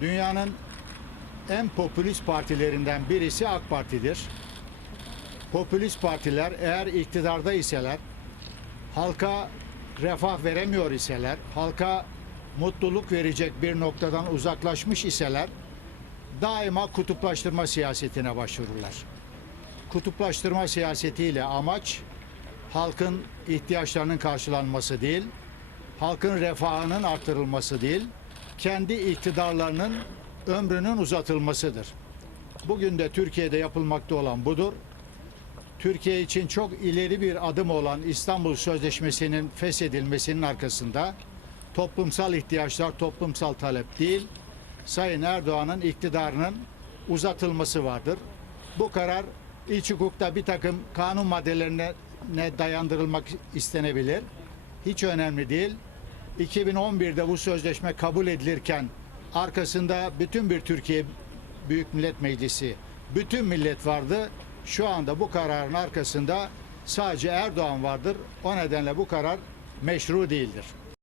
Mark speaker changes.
Speaker 1: Dünyanın en popülist partilerinden birisi AK Parti'dir. Popülist partiler eğer iktidarda iseler, halka refah veremiyor iseler, halka mutluluk verecek bir noktadan uzaklaşmış iseler, daima kutuplaştırma siyasetine başvururlar. Kutuplaştırma siyasetiyle amaç halkın ihtiyaçlarının karşılanması değil, halkın refahının artırılması değil, kendi iktidarlarının ömrünün uzatılmasıdır. Bugün de Türkiye'de yapılmakta olan budur. Türkiye için çok ileri bir adım olan İstanbul Sözleşmesi'nin feshedilmesinin arkasında toplumsal ihtiyaçlar, toplumsal talep değil, Sayın Erdoğan'ın iktidarının uzatılması vardır. Bu karar iç hukukta bir takım kanun maddelerine ne dayandırılmak istenebilir. Hiç önemli değil. 2011'de bu sözleşme kabul edilirken arkasında bütün bir Türkiye Büyük Millet Meclisi, bütün millet vardı. Şu anda bu kararın arkasında sadece Erdoğan vardır. O nedenle bu karar meşru değildir.